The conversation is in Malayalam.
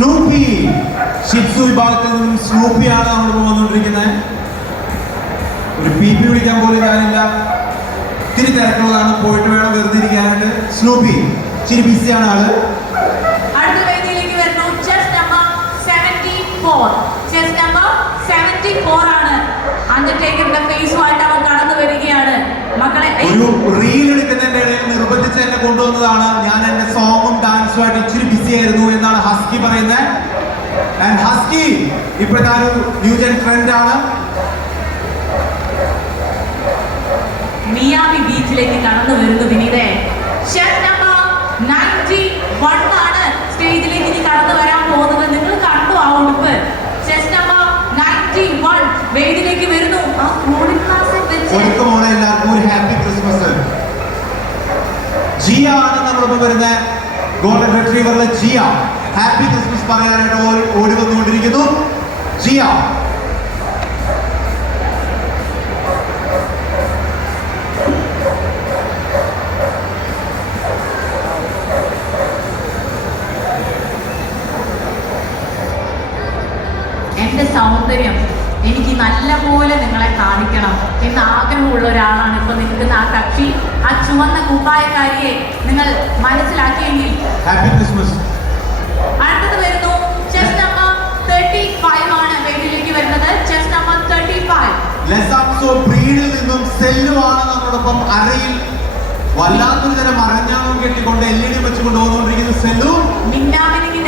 സ്നൂപ്പി. ഷിപ്സു വിഭാഗത്തിൽ നിന്നും സ്നൂപ്പിയാണ് നമ്മളിപ്പോൾ വന്നുകൊണ്ടിരിക്കുന്നത്. ഒരു പി പി വിളിക്കാൻ പോലും കാര്യമില്ല ഇത്തിരി തിരക്കുള്ളതാണ്. പോയിട്ട് വേണം വെറുതെ ഇരിക്കാനായിട്ട്. സ്നൂപ്പി ഇച്ചിരി ബിസിയാണ് ആൾ. അടുത്ത വേദിയിലേക്ക് വരുന്നു. Chest number seventy four chest number seventy four ആണ്. അണ്ടർടേക്കറിന്റെ ഫേസുമായിട്ട് അവൻ കടന്നു വരികയാണ്. മക്കളെ ഒരു റീൽ എടുക്കുന്നതിന്റെ ഇടയിൽ നിർബന്ധിച്ച് എന്നെ കൊണ്ടുവന്നതാണ്. ഞാൻ എന്റെ സോങ്ങും ഡാൻസും ആയിട്ട് ഇച്ചിരി ബിസി ആയിരുന്നു എന്നാണ് ഹസ്കി പറയുന്നത്. ആൻഡ് ഹസ്കി ഇപ്പോഴത്തെ ഒരു ന്യൂജൻ ട്രെൻഡ് ആണ്. മിയാമി ബീച്ചിലേക്ക് കടന്നു വരുന്നു വിനീതേ. ചെസ് നമ്പർ നയന്റി വൺ ആണ് സ്റ്റേജിലേക്ക് ഇനി കടന്നു വരാൻ പോകുന്നത്. നിങ്ങൾ കണ്ടു ആ ഉടുപ്പ്. ചെസ് നമ്പർ നയന്റി വൺ വേദിയിലേക്ക് വരുന്നു. ആ കൂളിംഗ് ക്ലാസ് വെച്ച്. എല്ലാവർക്കും ഒരു ഹാപ്പി ക്രിസ്മസ് ജിയ ആണ് നമ്മളിപ്പോൾ വരുന്ന ഗോൾഡൻ റിട്രീവറിലെ ജിയ. ഹാപ്പി ക്രിസ്മസ് പറയാനായിട്ട് ഓടി വന്നുകൊണ്ടിരിക്കുന്നു. ജിയ. എന്റെ സൗന്ദര്യം എനിക്ക് നല്ലപോലെ നിങ്ങളെ കാണിക്കണം. എന്ന് ആഗ്രഹമുള്ള ഒരാളാണ്. ഇപ്പൊ നിൽക്കുന്ന ആ കക്ഷി കുപ്പായക്കാരിയെ നിങ്ങൾ മനസ്സിലാക്കിയെങ്കിൽ ഹാപ്പി ക്രിസ്മസ് അടുത്തത് വരുന്നു ചെസ് നമ്പർ തേർട്ടി ഫൈവ് ആണ് വേദിയിലേക്ക് വരുന്നത്. Chest number thirty five Lhasa Apso ബ്രീഡിൽ നിന്നും സെല്ലുമാണ് നമ്മളോടൊപ്പം അരയിൽ വല്ലാത്തൊരു തരം അരഞ്ഞാണം കെട്ടിക്കൊണ്ട് എൽ ഇ ഡി വെച്ചുകൊണ്ട് കൊണ്ടുപോകുന്നോണ്ടിരിക്കുന്ന സെല്ലു. മിന്നാമി